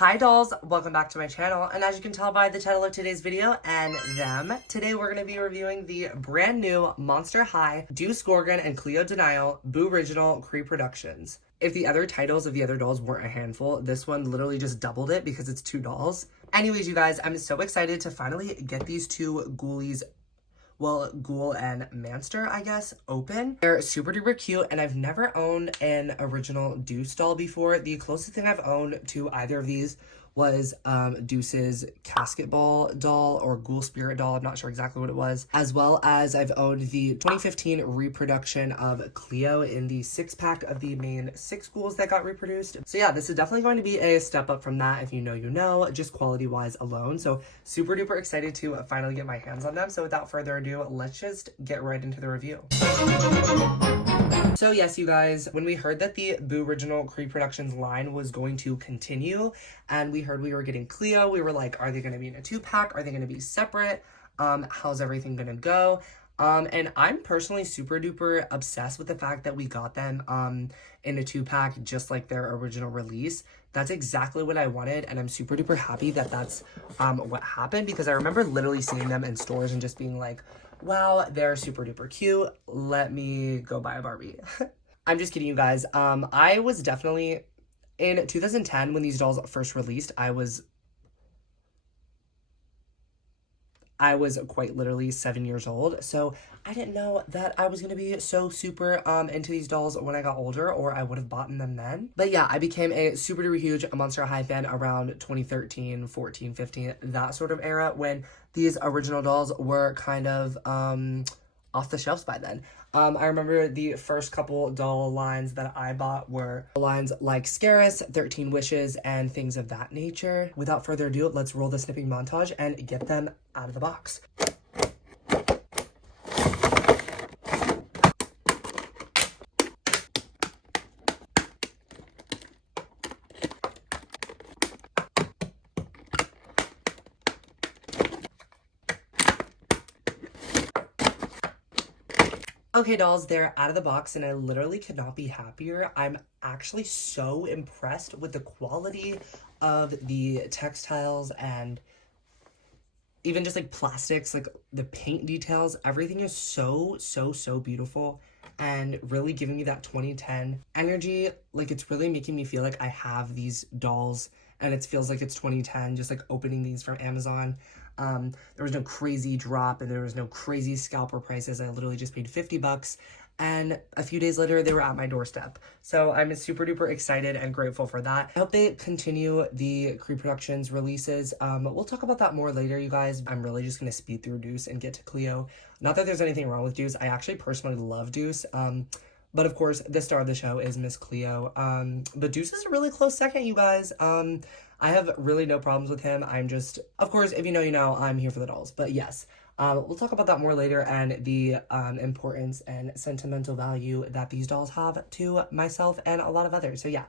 Hi dolls, welcome back to my channel, and as you can tell by the title of today's video and them, today we're going to be reviewing the brand new Monster High Deuce, Gorgon, and Cleo Nile Boo-rigional Creeproductions. If the other titles of the other dolls weren't a handful, this one literally just doubled it because it's 2 dolls. Anyways, you guys, I'm so excited to finally get these two ghoulies, well, Ghoul and Manster, I guess, open. They're super duper cute, and I've never owned an original Deuce doll before. The closest thing I've owned to either of these was Deuce's casket ball doll or ghoul spirit doll. I'm not sure exactly what it was. As well as I've owned the 2015 reproduction of Cleo in the 6-pack of the main 6 ghouls that got reproduced. So yeah, this is definitely going to be a step up from that. If you know, you know, just quality wise alone. So super duper excited to finally get my hands on them. So without further ado, let's just get right into the review. So yes, you guys, when we heard that the Boo-rigional Creeproductions line was going to continue, and we heard we were getting Cleo, we were like, are they going to be in a 2-pack? Are they going to be separate? How's everything going to go? And I'm personally super duper obsessed with the fact that we got them in a 2-pack just like their original release. That's exactly what I wanted, and I'm super duper happy that that's what happened, because I remember literally seeing them in stores and just being like, wow, they're super duper cute. Let me go buy a Barbie. I'm just kidding, you guys. I was definitely, in 2010, when these dolls first released, I was quite literally 7 years old, so I didn't know that I was gonna be so super into these dolls when I got older, or I would have bought them then. But yeah, I became a super duper huge Monster High fan around 2013, 14, 15, that sort of era, when these original dolls were kind of off the shelves by then. I remember the first couple doll lines that I bought were lines like Scarus, 13 Wishes, and things of that nature. Without further ado, let's roll the snipping montage and get them out of the box. Okay, dolls, they're out of the box, and I literally could not be happier. I'm actually so impressed with the quality of the textiles and even just like plastics, like the paint details. Everything is so beautiful and really giving me that 2010 energy. Like, it's really making me feel like I have these dolls and it feels like it's 2010, just like opening these from Amazon. There was no crazy drop and there was no crazy scalper prices. I literally just paid 50 bucks, and a few days later they were at my doorstep. So I'm super duper excited and grateful for that. I hope they continue the Creeproductions releases. We'll talk about that more later, you guys. I'm really just gonna speed through Deuce and get to Cleo. Not that there's anything wrong with Deuce. I actually personally love Deuce. But of course, the star of the show is Miss Cleo. But Deuce is a really close second, you guys. I have really no problems with him. I'm just, of course, if you know, you know, I'm here for the dolls. But yes, we'll talk about that more later, and the importance and sentimental value that these dolls have to myself and a lot of others. So yeah,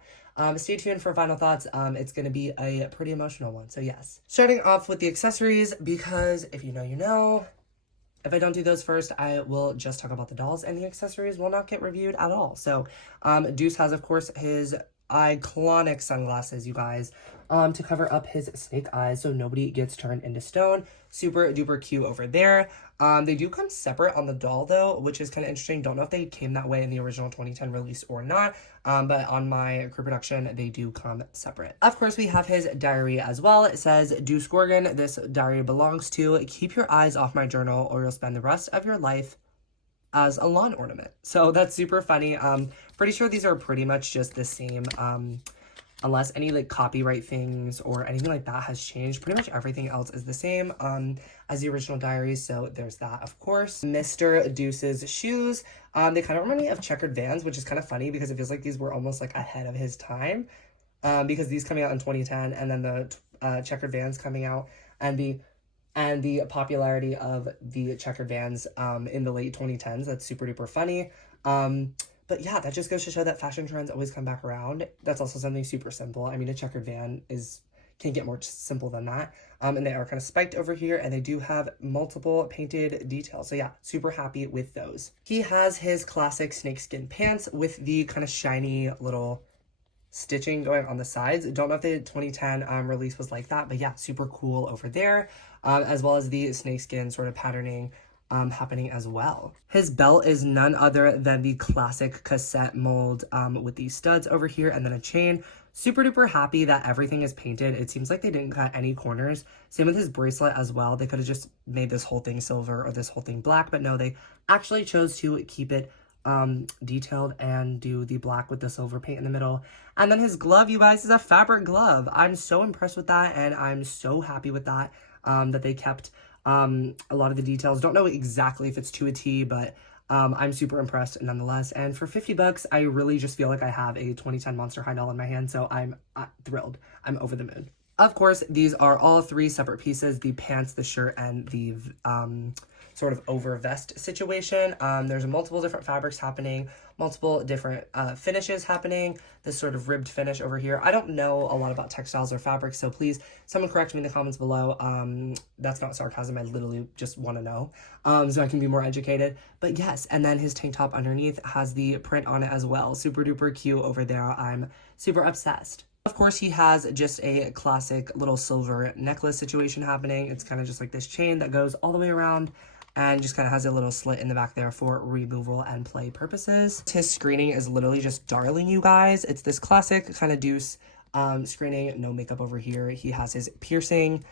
stay tuned for final thoughts. It's going to be a pretty emotional one. So yes. Starting off with the accessories, because if you know, you know. If I don't do those first, I will just talk about the dolls, and the accessories will not get reviewed at all. So, Deuce has, of course, his iconic sunglasses, you guys, to cover up his snake eyes so nobody gets turned into stone. Super duper cute over there. They do come separate on the doll, though, which is kind of interesting. Don't know if they came that way in the original 2010 release or not, but on my Creeproduction, they do come separate. Of course, we have his diary as well. It says, Deuce Gorgon, this diary belongs to, keep your eyes off my journal or you'll spend the rest of your life as a lawn ornament. So that's super funny. Pretty sure these are pretty much just the same, unless any like copyright things or anything like that has changed. Pretty much everything else is the same as the original diaries, so there's that, of course. Mr. Deuce's shoes, they kind of remind me of checkered Vans, which is kind of funny because it feels like these were almost like ahead of his time, because these coming out in 2010 and then the checkered Vans coming out, and the popularity of the checkered Vans in the late 2010s. That's super duper funny. But yeah, that just goes to show that fashion trends always come back around. That's also something super simple. I mean, a checkered Van can't get more simple than that. And they are kind of spiked over here, and they do have multiple painted details. So yeah, super happy with those. He has his classic snakeskin pants with the kind of shiny little stitching going on the sides. Don't know if the 2010 release was like that, but yeah, super cool over there. As well as the snakeskin sort of patterning happening as well. His belt is none other than the classic cassette mold with these studs over here and then a chain. Super duper happy that everything is painted. It seems like they didn't cut any corners. Same with his bracelet as well. They could have just made this whole thing silver or this whole thing black, but no, they actually chose to keep it detailed and do the black with the silver paint in the middle. And then his glove, you guys, is a fabric glove. I'm so impressed with that, and I'm so happy with that, that they kept a lot of the details. Don't know exactly if it's to a T, but I'm super impressed nonetheless. And for 50 bucks, I really just feel like I have a 2010 Monster High doll in my hand, so I'm thrilled. I'm over the moon. Of course, these are all 3 separate pieces: the pants, the shirt, and the sort of over vest situation. There's multiple different fabrics happening, multiple different finishes happening. This sort of ribbed finish over here. I don't know a lot about textiles or fabrics, so please, someone correct me in the comments below. That's not sarcasm. I literally just want to know, so I can be more educated. But yes, and then his tank top underneath has the print on it as well. Super duper cute over there. I'm super obsessed. Of course, he has just a classic little silver necklace situation happening. It's kind of just like this chain that goes all the way around and just kind of has a little slit in the back there for removal and play purposes. His screening is literally just darling, you guys. It's this classic kind of Deuce screening, no makeup over here. He has his piercing.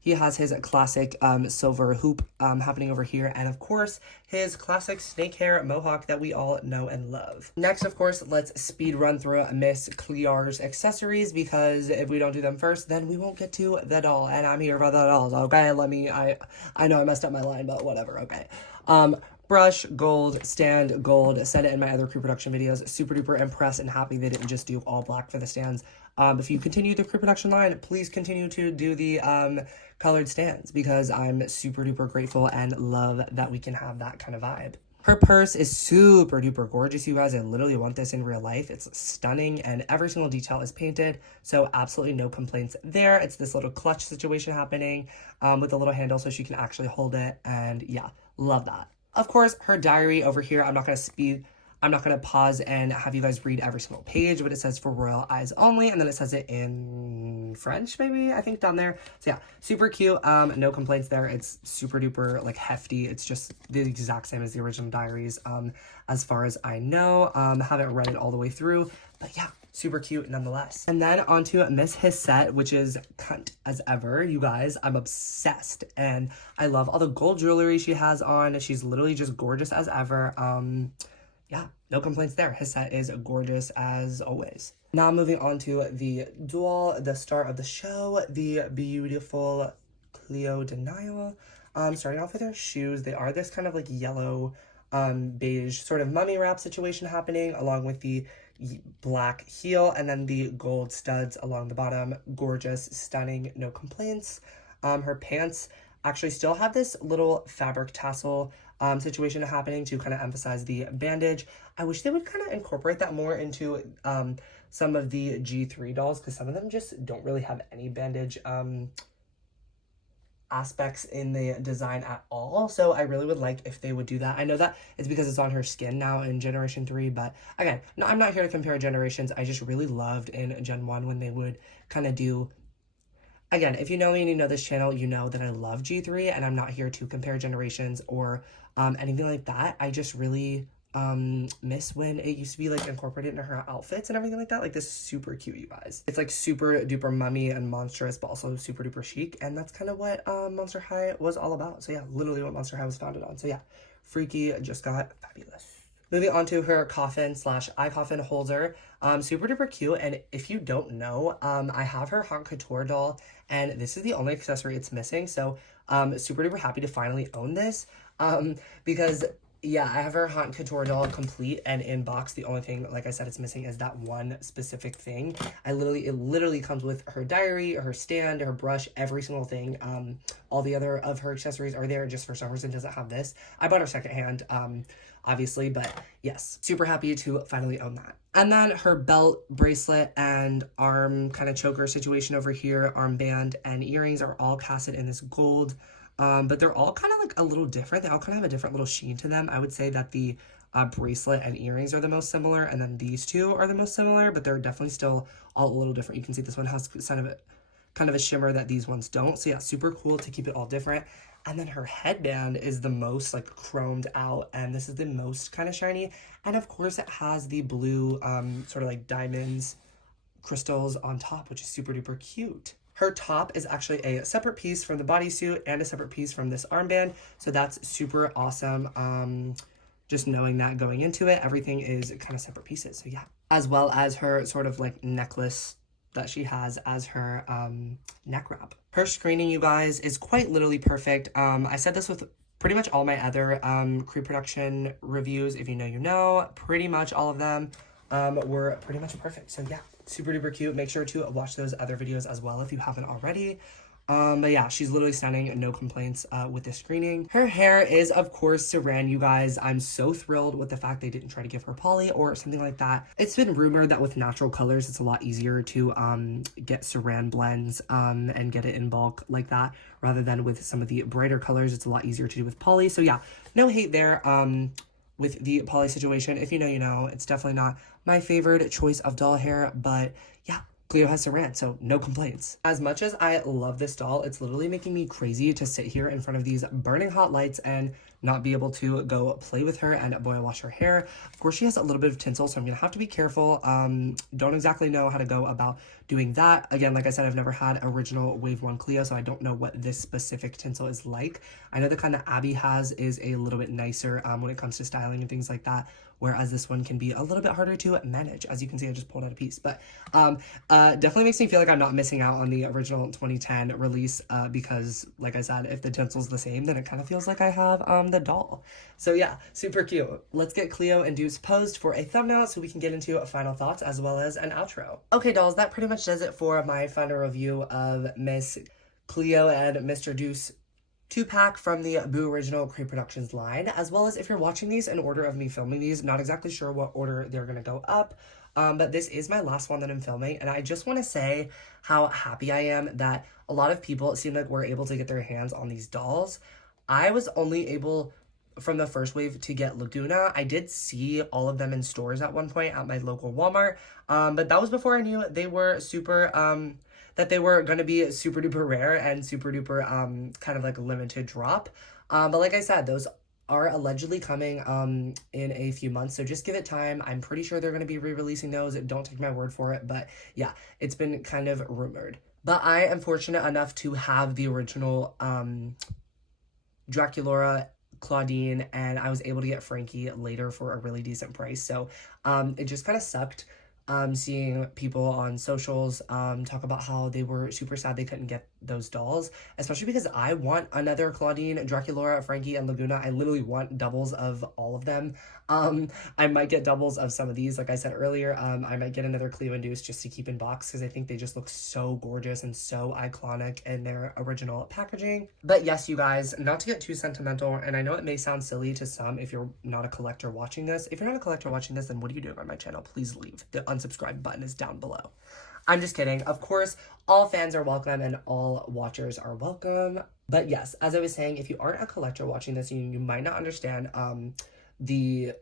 He has his classic silver hoop happening over here. And of course, his classic snake hair mohawk that we all know and love. Next, of course, let's speed run through Miss Cleo's accessories, because if we don't do them first, then we won't get to the doll. And I'm here for the dolls, okay? I know I messed up my line, but whatever, okay. Brush, gold, stand, gold. Said it in my other Creeproduction videos. Super duper impressed and happy they didn't just do all black for the stands. If you continue the Creeproduction line, please continue to do the colored stands, because I'm super duper grateful and love that we can have that kind of vibe. Her purse is super duper gorgeous, you guys. I literally want this in real life. It's stunning, and every single detail is painted, so absolutely no complaints there. It's this little clutch situation happening with a little handle so she can actually hold it, and yeah, love that. Of course, her diary over here, I'm not going to pause and have you guys read every single page, but it says for royal eyes only, and then it says it in French, maybe, I think, down there. So yeah, super cute. No complaints there. It's super duper, like, hefty. It's just the exact same as the original diaries, as far as I know. Haven't read it all the way through, but yeah, super cute nonetheless. And then onto Miss Hissette, which is cunt as ever, you guys. I'm obsessed, and I love all the gold jewelry she has on. She's literally just gorgeous as ever. Yeah, no complaints there. His set is gorgeous as always. Now moving on to the doll, the star of the show, the beautiful Cleo de Nile. Starting off with her shoes. They are this kind of like yellow, beige sort of mummy wrap situation happening, along with the black heel and then the gold studs along the bottom. Gorgeous, stunning, no complaints. Her pants actually still have this little fabric tassel situation happening to kind of emphasize the bandage. I wish they would kind of incorporate that more into some of the G3 dolls, because some of them just don't really have any bandage aspects in the design at all. So I really would like if they would do that. I know that it's because it's on her skin now in Generation 3, but again, no, I'm not here to compare generations. I just really loved in Gen 1 when they would kind of do... Again, if you know me and you know this channel, you know that I love G3, and I'm not here to compare generations or anything like that. I just really miss when it used to be like incorporated into her outfits and everything like that. Like, this is super cute, you guys. It's like super duper mummy and monstrous, but also super duper chic, and that's kind of what Monster High was all about. So yeah, literally what Monster High was founded on. So yeah, freaky, just got fabulous. Moving on to her coffin / eye coffin holder. Super duper cute. And if you don't know, I have her Haute Couture doll, and this is the only accessory it's missing. So super duper happy to finally own this. Because yeah, I have her Haute Couture doll complete and in box. The only thing, like I said, it's missing is that one specific thing. It literally comes with her diary, her stand, her brush, every single thing. All the other of her accessories are there, just for some reason doesn't have this. I bought her secondhand, obviously, but yes, super happy to finally own that. And then her belt, bracelet, and arm kind of choker situation over here, armband and earrings are all casted in this gold. But they're all kind of like a little different. They all kind of have a different little sheen to them. I would say that the bracelet and earrings are the most similar, and then these two are the most similar, but they're definitely still all a little different. You can see this one has kind of a shimmer that these ones don't. So yeah, super cool to keep it all different. And then her headband is the most like chromed out, and this is the most kind of shiny. And of course it has the blue sort of like diamonds, crystals on top, which is super duper cute. Her top is actually a separate piece from the bodysuit and a separate piece from this armband. So that's super awesome. Just knowing that going into it, everything is kind of separate pieces. So yeah, as well as her sort of like necklace that she has as her neck wrap. Her screening, you guys, is quite literally perfect. I said this with pretty much all my other Creeproduction reviews. If you know, you know. Pretty much all of them were pretty much perfect. So yeah, super duper cute. Make sure to watch those other videos as well if you haven't already. But yeah, she's literally stunning. No complaints with this screening. Her hair is, of course, saran, you guys. I'm so thrilled with the fact they didn't try to give her poly or something like that. It's been rumored that with natural colors, it's a lot easier to get saran blends and get it in bulk like that, rather than with some of the brighter colors. It's a lot easier to do with poly. So yeah, no hate there with the poly situation. If you know, you know. It's definitely not my favorite choice of doll hair, but yeah, Cleo has saran, so no complaints. As much as I love this doll, it's literally making me crazy to sit here in front of these burning hot lights and not be able to go play with her and boil wash her hair. Of course, she has a little bit of tinsel, so I'm gonna have to be careful. Don't exactly know how to go about doing that. Again, like I said, I've never had original Wave 1 Cleo, so I don't know what this specific tinsel is like. I know the kind that Abby has is a little bit nicer when it comes to styling and things like that, whereas this one can be a little bit harder to manage. As you can see, I just pulled out a piece, but definitely makes me feel like I'm not missing out on the original 2010 release because, like I said, if the tinsel's the same, then it kind of feels like I have the doll. So yeah, super cute. Let's get Cleo and Deuce posed for a thumbnail so we can get into final thoughts as well as an outro. Okay, dolls, that pretty much does it for my final review of Miss Cleo and Mr. Deuce 2-pack from the Boo-rigional Creeproductions line, as well as if you're watching these in order of me filming these, not exactly sure what order they're gonna go up, but this is my last one that I'm filming, and I just want to say how happy I am that a lot of people, it seemed like, were able to get their hands on these dolls. I was only able, from the first wave, to get Laguna. I did see all of them in stores at one point at my local Walmart, but that was before I knew they were super, that they were going to be super duper rare and super duper kind of like a limited drop. But like I said, those are allegedly coming in a few months, so just give it time. I'm pretty sure they're going to be re-releasing those. Don't take my word for it, but yeah, it's been kind of rumored. But I am fortunate enough to have the original Draculaura, Claudine, and I was able to get Frankie later for a really decent price. So it just kind of sucked seeing people on socials talk about how they were super sad they couldn't get those dolls, especially because I want another Claudine, Draculaura, Frankie, and Laguna. I literally want doubles of all of them. I might get doubles of some of these, like I said earlier. I might get another Cleo and Deuce just to keep in box because I think they just look so gorgeous and so iconic in their original packaging. But yes, you guys, not to get too sentimental, and I know it may sound silly to some if you're not a collector watching this. If you're not a collector watching this, then what are you doing on my channel? Please leave. The unsubscribe button is down below. I'm just kidding. Of course, all fans are welcome and all watchers are welcome. But yes, as I was saying, if you aren't a collector watching this, you might not understand the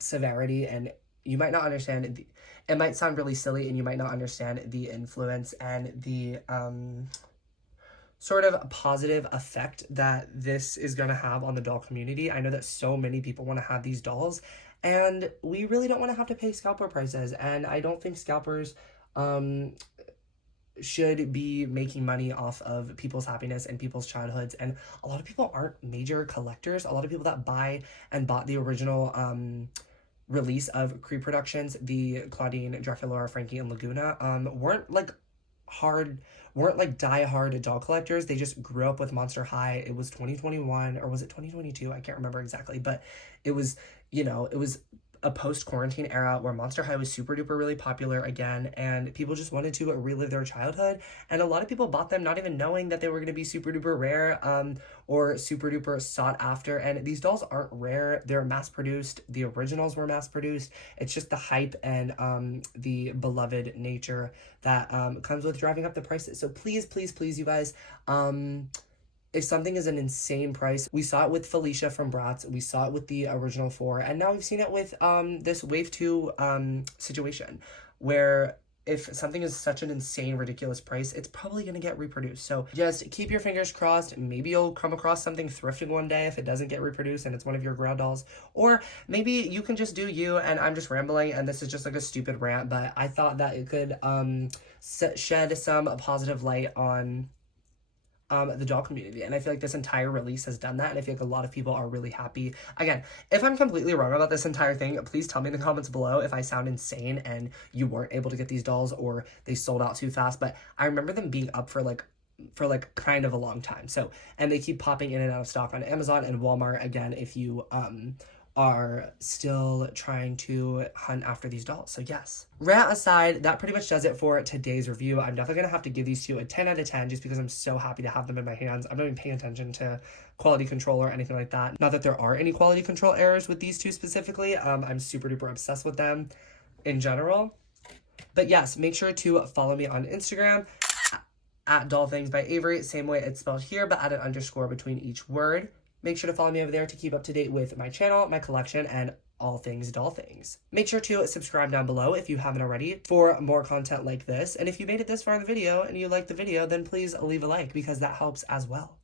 severity, and you might not understand, it might sound really silly, and you might not understand the influence and the sort of positive effect that this is going to have on the doll community. I know that so many people want to have these dolls, and we really don't want to have to pay scalper prices, and I don't think scalpers should be making money off of people's happiness and people's childhoods. And a lot of people aren't major collectors. A lot of people that buy and bought the original release of Creeproductions, the Claudine, Draculaura, Frankie, and Laguna, weren't like die-hard doll collectors. They just grew up with Monster High. It was 2021, or was it 2022? I can't remember exactly, but it was, you know, it was a post-quarantine era where Monster High was super duper really popular again, and people just wanted to relive their childhood, and a lot of people bought them not even knowing that they were going to be super duper rare or super duper sought after. And these dolls aren't rare, they're mass produced. The originals were mass produced. It's just the hype and the beloved nature that comes with driving up the prices. So please, please, please, you guys, if something is an insane price, we saw it with Felicia from Bratz, we saw it with the original 4, and now we've seen it with this Wave 2 situation, where if something is such an insane, ridiculous price, it's probably going to get reproduced. So just keep your fingers crossed. Maybe you'll come across something thrifting one day if it doesn't get reproduced and it's one of your ground dolls. Or maybe you can just do you, and I'm just rambling and this is just like a stupid rant, but I thought that it could shed some positive light on the doll community, and I feel like this entire release has done that, and I feel like a lot of people are really happy. Again, if I'm completely wrong about this entire thing, please tell me in the comments below if I sound insane and you weren't able to get these dolls or they sold out too fast, but I remember them being up for like kind of a long time. So, and they keep popping in and out of stock on Amazon and Walmart, again, if you are still trying to hunt after these dolls. So yes. Rant aside, that pretty much does it for today's review. I'm definitely gonna have to give these two a 10 out of 10 just because I'm so happy to have them in my hands. I'm not even paying attention to quality control or anything like that. Not that there are any quality control errors with these two specifically. I'm super duper obsessed with them in general. But yes, make sure to follow me on Instagram at Doll Things by Avery. Same way it's spelled here, but add an underscore between each word. Make sure to follow me over there to keep up to date with my channel, my collection, and all things doll things. Make sure to subscribe down below if you haven't already for more content like this. And if you made it this far in the video and you liked the video, then please leave a like because that helps as well.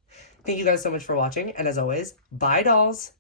Thank you guys so much for watching. And as always, bye dolls!